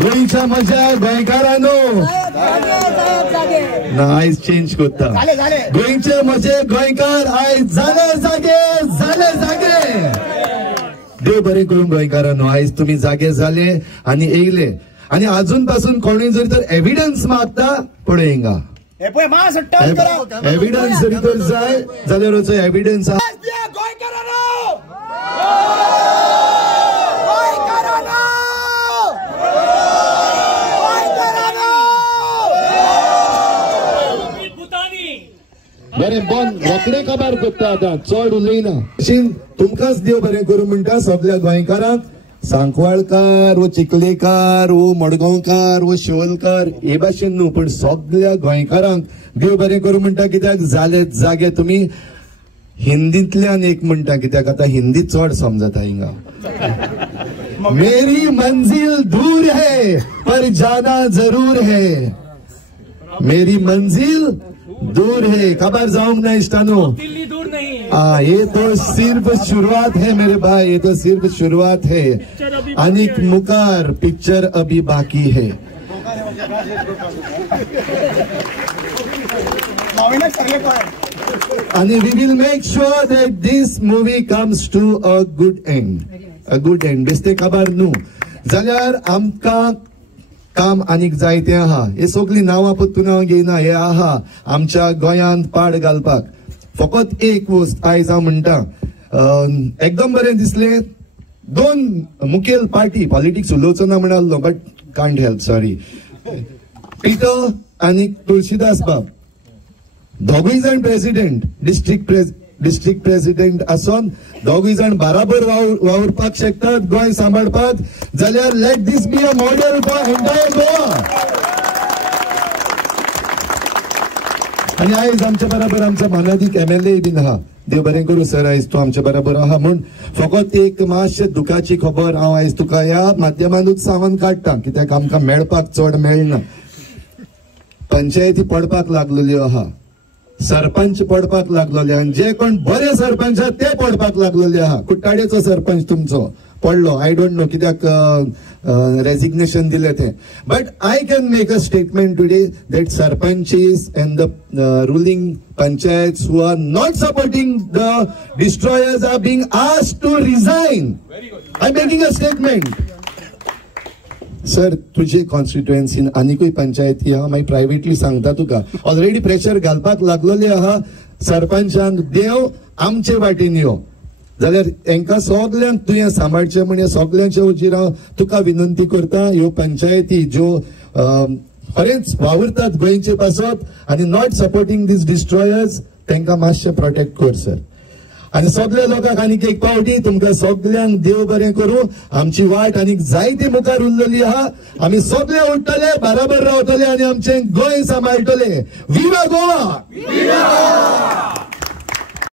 गोंयच्या म्हज्या गोंयकारांनो ना आयज चेंज करता गोंयचे म्हजे गोंयकार आयज जाले जागे देव बरें करून गोंयकारांनो आयज तुम्ही जागे जाले आनी येयले आनी अजून पासून कोणी जरी तर एविडन्स मागता पळय हिंगा एविडन्स जरी तर जाय जाल्यार एविडन्स बरें बोन रोखडे काबार करता आतां चड उलयना अशें तुमकांच देव बरें करूं म्हणटा सगळ्या गोंयकारांक सांकवाळकार वो चिखलेकार वो मडगांवकार वो शिवलकार हे भाशेन न्हू पण सगळ्या गोंयकारांक देव बरें करूं म्हणटा कित्याक जाले जागे तुमी हिंदींतल्यान एक म्हणटा कित्याक आतां हिंदी चड समजता हिंगा मेरी मंजिल दूर है पर जाना जरूर है मेरी मंजिल दूर है खबर जाऊंग ना इष्टानो दिल्ली दूर नहीं ये तो सिर्फ शुरुआत है मेरे भाई ये तो सिर्फ शुरुआत है अनिक मुकार पिक्चर अभी बाकी है and we will make sure that this movie comes to a good end बेस्ते खबर न्हू जाल्यार आमकां काम आनीक जायते आहा हे सगळी नांवां पत्तून हांव घेयना हे आहा आमच्या गोंयांत पाड घालपाक फकत एक वस्त आयज हांव म्हणटा एकदम बरें दिसलें दोन मुखेल पार्टी पॉलिटिक्स उलोवचो ना म्हणालो बट कांट हेल्प सॉरी पिटर आनी तुळशीदास बाब दोगूय जाण प्रेसिडेंट डिस्ट्रिक्ट प्रेसिडेंट आसोन दोगूय जाण बराबर वावरपाक शकतात गोंय सांबाळपाक जाल्यार let this be a model for entire Goa आनी आयज आमच्या बराबर आमच्या मानादीक MLA बीन आहा देव बरें करूं सर आयज तूं आमच्या बराबर आहा म्हूण फकत एक मातशें दुखाची खबर हांव आयज तुका ह्या माध्यमांतूच सावन काडटा कित्याक आमकां मेळपाक चड मेळना पंचायती पडपाक लागलेल्यो आहा सरपंच पडपाक लागलेले आनी जे कोण बरे सरपंच आहात ते पडपाक लागलेले आहा कुट्टाडेचो सरपंच तुमचो पडलो आय डोंट नो कित्याक रेजिग्नेशन दिले ते but I can make a statement today that सरपंचीस and the ruling panchayats who are not supporting the destroyers are being asked to resign I am making a statement sir तुझे कॉन्स्टिट्युएन्सीन आनीकूय पंचायती आहा मागीर privately सांगता तुका ऑलरेडी प्रेशर घालपाक लागलेले आहा सरपंचांक देव आमचे वाटेन यो जाल्यार हांकां सगल्यांक तुवें सांबाळचें म्हणजे सगल्यांच्या वचीर हांव तुका विनंती करता ह्यो पंचायती ज्यो खरेंच वावरतात गोंयचे पासत आनी नॉट सपोर्टिंग दीस डिस्ट्रॉयर्स तांकां मातशें प्रोटेक्ट कर सर आनी सगळ्या लोकांक आनीक एक पावटी तुमकां सगल्यांक देव बरें करूं आमची वाट आनीक जायती मुखार उरलेली आहा आमी सगळे उठतले बराबर रावतले आनी आमचें गोंय सांबाळटले विवा गोवा